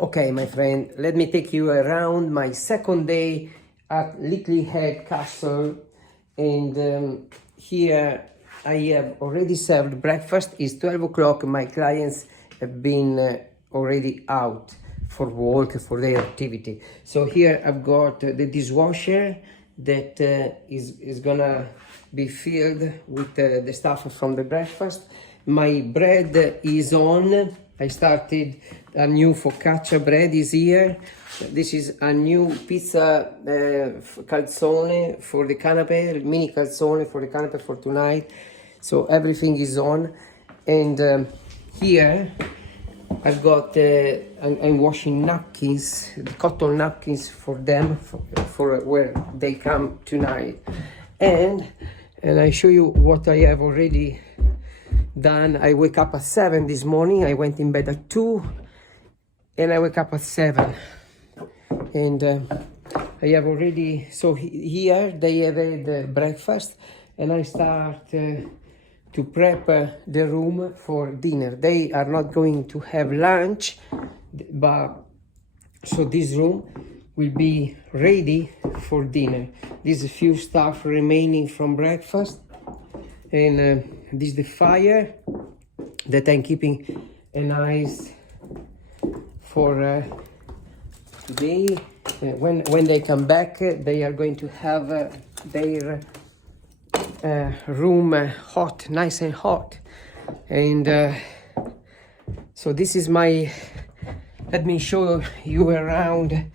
Okay, my friend, let me take you around my second day at Lickleyhead Castle. And here I have already served breakfast. It's 12 o'clock. My clients have been already out for work, for their activity. So here I've got the dishwasher that is gonna be filled with the stuff from the breakfast. My bread is on. I started a new focaccia bread is here. This is a new pizza calzone for the canapé, mini calzone for the canapé for tonight. So everything is on. And here I've got, I'm washing napkins, cotton napkins for them, for where they come tonight. And I show you what I have already done. I wake up at 7 this morning. I went in bed at 2 and I wake up at 7. And I have already, so here they have had breakfast and I start to prep the room for dinner. They are not going to have lunch, but so this room will be ready for dinner. There's a few stuff remaining from breakfast. And this is the fire that I'm keeping an eyes for today. When they come back, they are going to have their room hot, nice and hot. And so this is my, let me show you around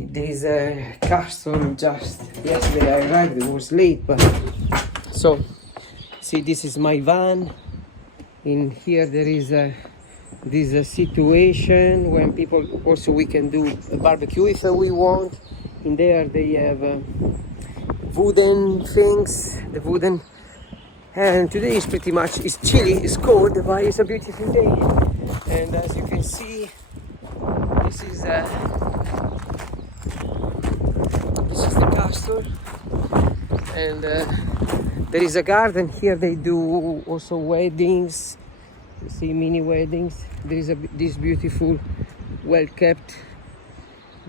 this castle. Just yesterday I arrived, it was late, but so see, this is my van. In here there is this situation when people also, we can do a barbecue if we want. In there they have wooden things, the wooden. And today is pretty much, it's chilly, it's cold, but it's a beautiful day. And as you can see, this is the castle. And there is a garden here. They do also weddings. You see, mini weddings. There is this beautiful, well-kept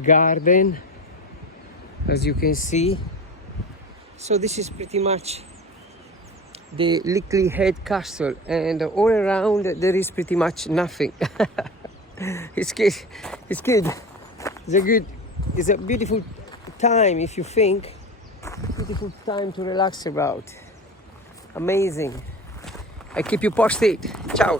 garden, as you can see. So this is pretty much the Lickleyhead Castle, and all around there is pretty much nothing. It's good. It's good. It's a beautiful time if you think. Beautiful time to relax about. Amazing. I keep you posted. Ciao.